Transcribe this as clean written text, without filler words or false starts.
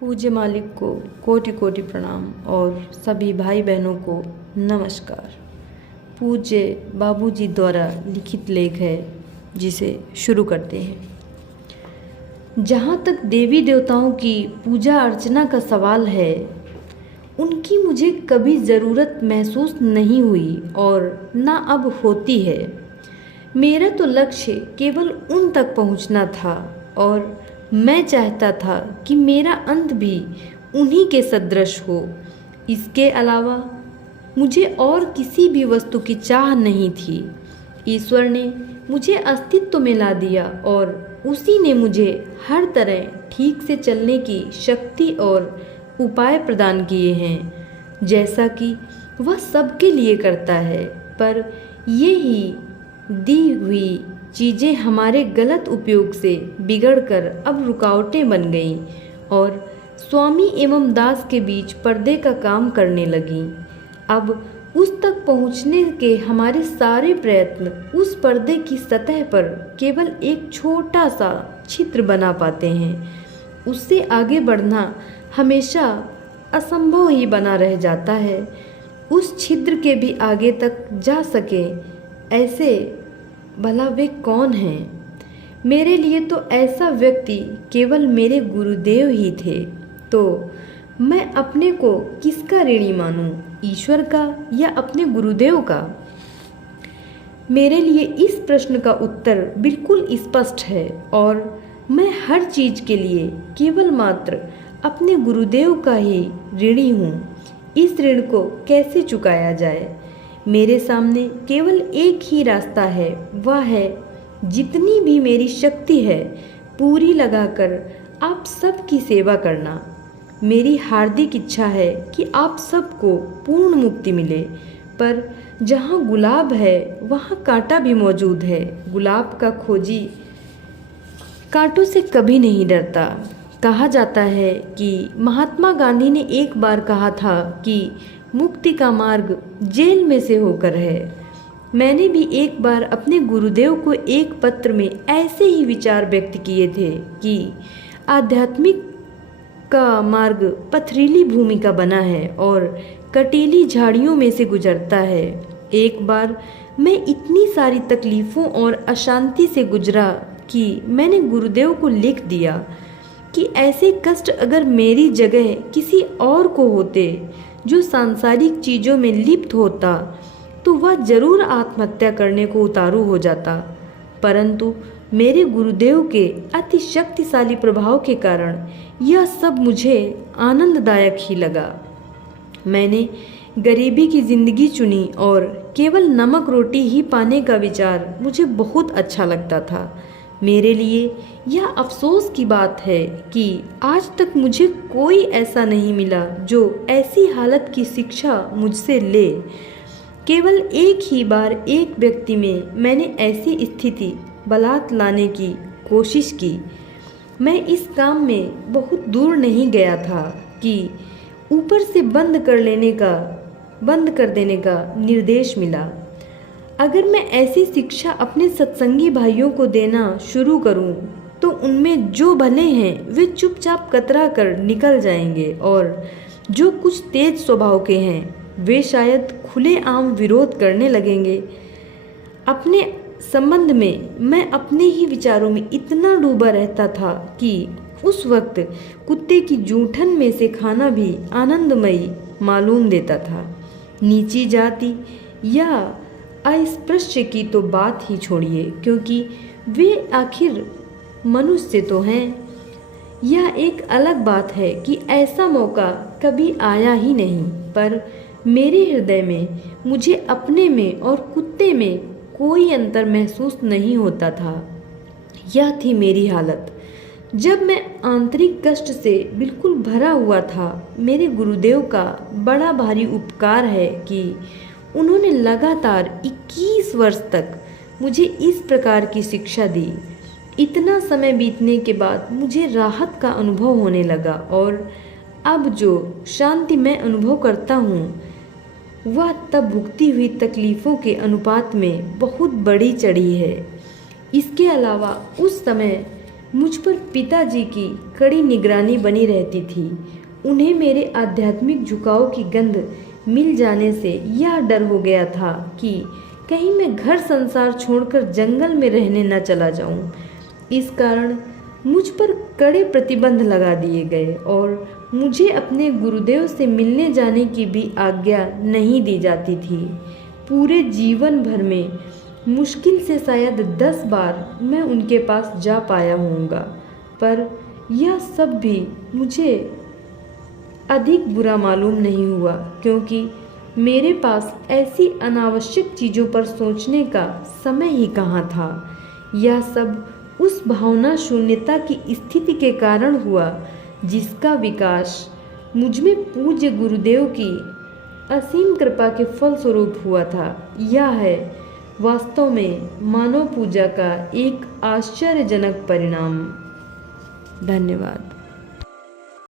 पूज्य मालिक को कोटि कोटि प्रणाम और सभी भाई बहनों को नमस्कार। पूज्य बाबूजी द्वारा लिखित लेख है जिसे शुरू करते हैं। जहाँ तक देवी देवताओं की पूजा अर्चना का सवाल है, उनकी मुझे कभी ज़रूरत महसूस नहीं हुई और ना अब होती है। मेरा तो लक्ष्य केवल उन तक पहुँचना था और मैं चाहता था कि मेरा अंत भी उन्हीं के सदृश हो। इसके अलावा मुझे और किसी भी वस्तु की चाह नहीं थी। ईश्वर ने मुझे अस्तित्व में ला दिया और उसी ने मुझे हर तरह ठीक से चलने की शक्ति और उपाय प्रदान किए हैं, जैसा कि वह सबके लिए करता है। पर ये ही दी हुई चीज़ें हमारे गलत उपयोग से बिगड़कर अब रुकावटें बन गईं और स्वामी एवं दास के बीच पर्दे का काम करने लगीं। अब उस तक पहुंचने के हमारे सारे प्रयत्न उस पर्दे की सतह पर केवल एक छोटा सा छिद्र बना पाते हैं। उससे आगे बढ़ना हमेशा असंभव ही बना रह जाता है। उस छिद्र के भी आगे तक जा सके ऐसे भला वे कौन हैं? मेरे लिए तो ऐसा व्यक्ति केवल मेरे गुरुदेव ही थे। तो मैं अपने को किसका ऋणी मानूं, ईश्वर का या अपने गुरुदेव का? मेरे लिए इस प्रश्न का उत्तर बिल्कुल स्पष्ट है और मैं हर चीज़ के लिए केवल मात्र अपने गुरुदेव का ही ऋणी हूँ। इस ऋण को कैसे चुकाया जाए? मेरे सामने केवल एक ही रास्ता है, वह है जितनी भी मेरी शक्ति है पूरी लगाकर आप सबकी सेवा करना। मेरी हार्दिक इच्छा है कि आप सबको पूर्ण मुक्ति मिले, पर जहाँ गुलाब है वहाँ कांटा भी मौजूद है। गुलाब का खोजी कांटों से कभी नहीं डरता। कहा जाता है कि महात्मा गांधी ने एक बार कहा था कि मुक्ति का मार्ग जेल में से होकर है। मैंने भी एक बार अपने गुरुदेव को एक पत्र में ऐसे ही विचार व्यक्त किए थे कि आध्यात्मिक का मार्ग पथरीली भूमि का बना है और कटीली झाड़ियों में से गुजरता है। एक बार मैं इतनी सारी तकलीफ़ों और अशांति से गुजरा कि मैंने गुरुदेव को लिख दिया कि ऐसे कष्ट अगर मेरी जगह किसी और को होते जो सांसारिक चीज़ों में लिप्त होता तो वह जरूर आत्महत्या करने को उतारू हो जाता, परंतु मेरे गुरुदेव के अति शक्तिशाली प्रभाव के कारण यह सब मुझे आनंददायक ही लगा। मैंने गरीबी की ज़िंदगी चुनी और केवल नमक रोटी ही पाने का विचार मुझे बहुत अच्छा लगता था। मेरे लिए यह अफसोस की बात है कि आज तक मुझे कोई ऐसा नहीं मिला जो ऐसी हालत की शिक्षा मुझसे ले। केवल एक ही बार एक व्यक्ति में मैंने ऐसी स्थिति बलात् लाने की कोशिश की। मैं इस काम में बहुत दूर नहीं गया था कि ऊपर से बंद कर देने का निर्देश मिला। अगर मैं ऐसी शिक्षा अपने सत्संगी भाइयों को देना शुरू करूं, तो उनमें जो भले हैं वे चुपचाप कतरा कर निकल जाएंगे और जो कुछ तेज स्वभाव के हैं वे शायद खुलेआम विरोध करने लगेंगे। अपने संबंध में मैं अपने ही विचारों में इतना डूबा रहता था कि उस वक्त कुत्ते की जूठन में से खाना भी आनंदमयी मालूम देता था। नीची जाति या अस्पृश्य की तो बात ही छोड़िए, क्योंकि वे आखिर मनुष्य तो हैं। यह एक अलग बात है कि ऐसा मौका कभी आया ही नहीं, पर मेरे हृदय में मुझे अपने में और कुत्ते में कोई अंतर महसूस नहीं होता था। यह थी मेरी हालत जब मैं आंतरिक कष्ट से बिल्कुल भरा हुआ था। मेरे गुरुदेव का बड़ा भारी उपकार है कि उन्होंने लगातार 21 वर्ष तक मुझे इस प्रकार की शिक्षा दी। इतना समय बीतने के बाद मुझे राहत का अनुभव होने लगा और अब जो शांति मैं अनुभव करता हूँ वह तब भुगती हुई तकलीफ़ों के अनुपात में बहुत बड़ी चढ़ी है। इसके अलावा उस समय मुझ पर पिताजी की कड़ी निगरानी बनी रहती थी। उन्हें मेरे आध्यात्मिक झुकाव की गंध मिल जाने से यह डर हो गया था कि कहीं मैं घर संसार छोड़कर जंगल में रहने न चला जाऊं। इस कारण मुझ पर कड़े प्रतिबंध लगा दिए गए और मुझे अपने गुरुदेव से मिलने जाने की भी आज्ञा नहीं दी जाती थी। पूरे जीवन भर में मुश्किल से शायद 10 बार मैं उनके पास जा पाया होऊंगा, पर यह सब भी मुझे अधिक बुरा मालूम नहीं हुआ, क्योंकि मेरे पास ऐसी अनावश्यक चीज़ों पर सोचने का समय ही कहाँ था। यह सब उस भावना शून्यता की स्थिति के कारण हुआ जिसका विकास मुझ में पूज्य गुरुदेव की असीम कृपा के फलस्वरूप हुआ था। यह है वास्तव में मानव पूजा का एक आश्चर्यजनक परिणाम। धन्यवाद।